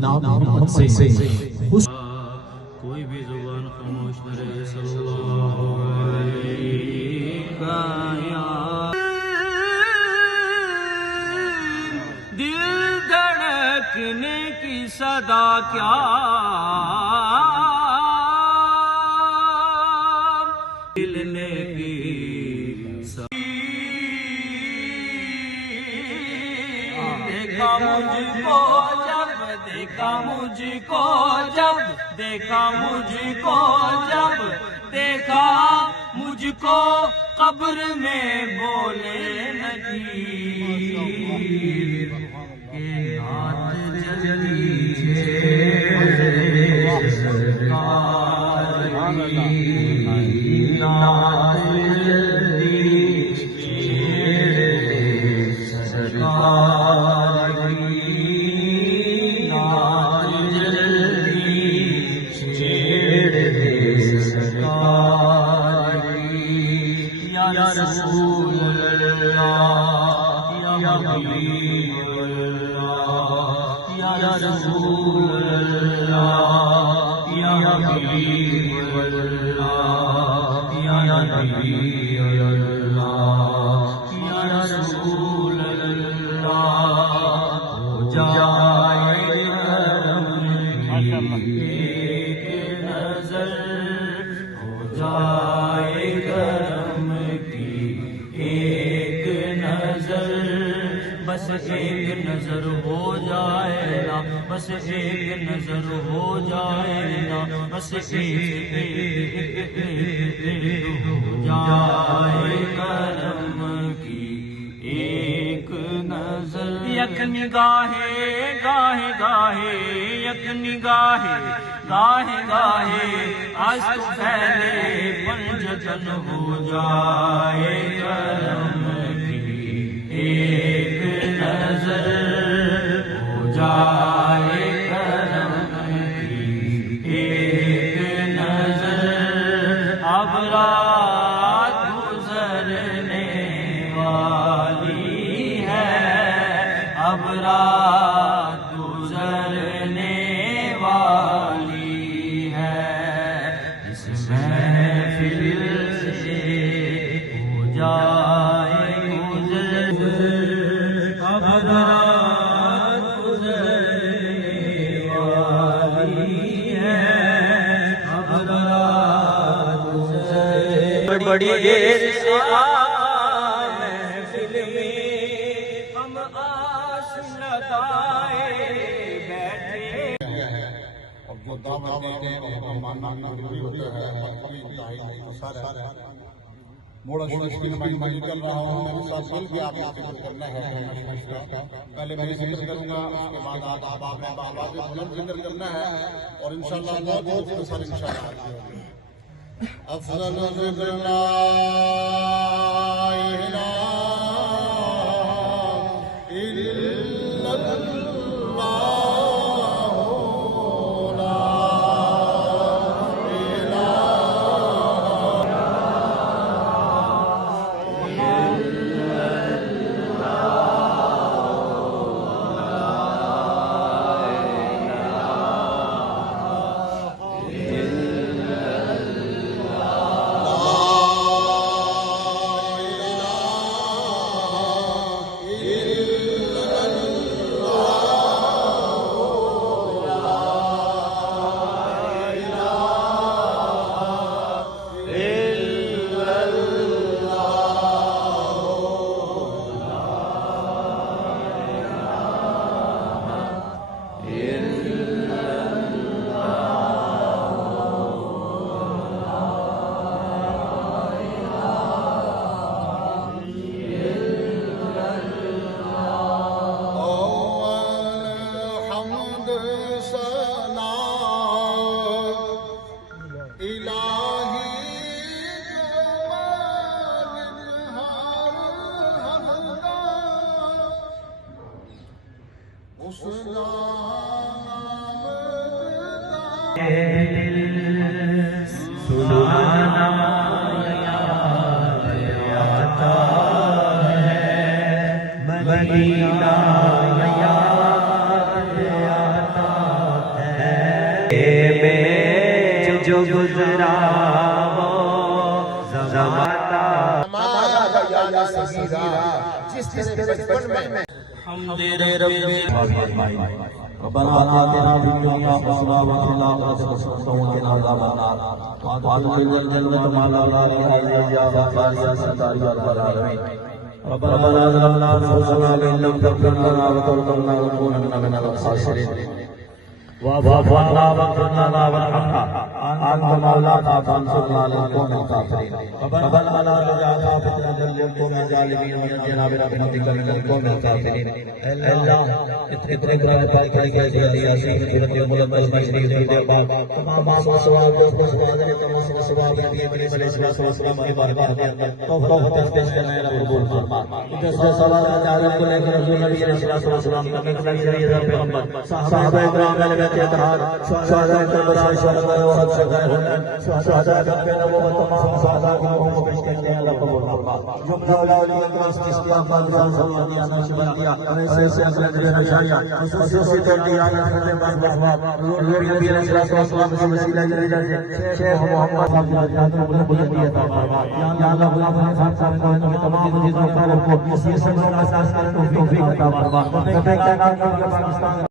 نام محمد سے کوئی بھی زبان خاموش نہ رہے صلی اللہ علیہ وسلم. دل دھڑکنے کی صدا کیا دلنے کی دیکھا مجھ کو جب دیکھا مجھ کو جب دیکھا مجھ کو جب دیکھا مجھ کو قبر میں بولے نذیر کہ نعت جلیجے سرکار کی نعت جلیجے سرکار یا رسول اللہ یا حبیب اللہ یا رسول اللہ یا حبیب اللہ یا نبی اللہ یا رسول اللہ ہو جائے کرم ایک نظر ہو جائے کرم کی ایک نظر بس ایک نظر ہو جائے نا بس ایک نظر ہو جائے نا بس ایک ہو جائے کرم کی ایک نظر یک نگاہے گاہے گاہے یک نگاہے گاہے گاہے آج تو پہلے پنجتن ہو جائے کرم کی ایک نظر ہو جائے کرم کی ایک نظر اب رات گزرنے والی ہے اب رات گزرنے والی ہے اس محفل سے ہو جائے گزر اب رات گزرنے والی ہے اب رات گزرنے بڑی دیر سے محفل میں ہم آس لگائے بیٹھے اور جو دعوت دیتے ہیں وہ ماننا ضروری ہوتا ہے مطلبی انتہائی مختصر ہے. موڑا شریف کی نمائش میں نکل رہا ہوں میں ساتھ مل کے آپ کو ذکر کرنا ہے. پہلے میں ذکر کروں گا اس کے بعد آپ آواز بلند ذکر کرنا ہے اور انشاءاللہ بہت مختصر انشاءاللہ. افضل ذکر لا الہ الا اللہ سنانا یاد آتا ہے مدینہ یاد آتا جو گزرا وہ زمانہ ہمارا یا صغیرہ جس تیرے بچپن میں حمد ربی ربنا آتنا في الدنيا حسنة وفي الآخرة حسنة وقنا عذاب النار وادخلنا الجنة مع الأبرار يا غفار يا ستار يا رب العالمين ربنا ظلمنا أنفسنا وإن لم تغفر لنا وترحمنا لنكونن من الخاسرين واعف عنا واغفر لنا وارحمنا أنت مولانا فانصرنا على القوم الكافرين ربنا لا تجعلنا فتنة للقوم الظالمين ونجنا برحمتك من القوم الكافرين اللہ اتنے قرآن پاک کی گئی ہے یاسین سورۃ المدثر مشری کے بعد تمام سوال کو سوال ہے تمام سوال نبی کریم علیہ السلام کی بارگاہ میں توبہ پیش کرنا ہے قبول فرما جو سوال عالم کو لے کر رسول نبی علیہ السلام کا کتنا شریعت پیغمبر صحابہ کرام علیہ بیت اتحاد شہداء کربلا شہداء احد شہداء کربلا وہ تمام شہداء کو پیش کرتے ہیں اللہ قبول فرما جملہ اولیاء کا استثناء قادران صلی اللہ علیہ وسلم سے اگلے نشانیاں خصوصی طور پر یاد رکھنے بس نبی علیہ السلام کے وسیلہ جلیلہ سے شیخ محمد صاحب کی بلندی عطا فرما یا اللہ غلام صاحب کو تمام چیزوں کو یہ سب کا احساس کرنے کی توفیق عطا فرما پاکستان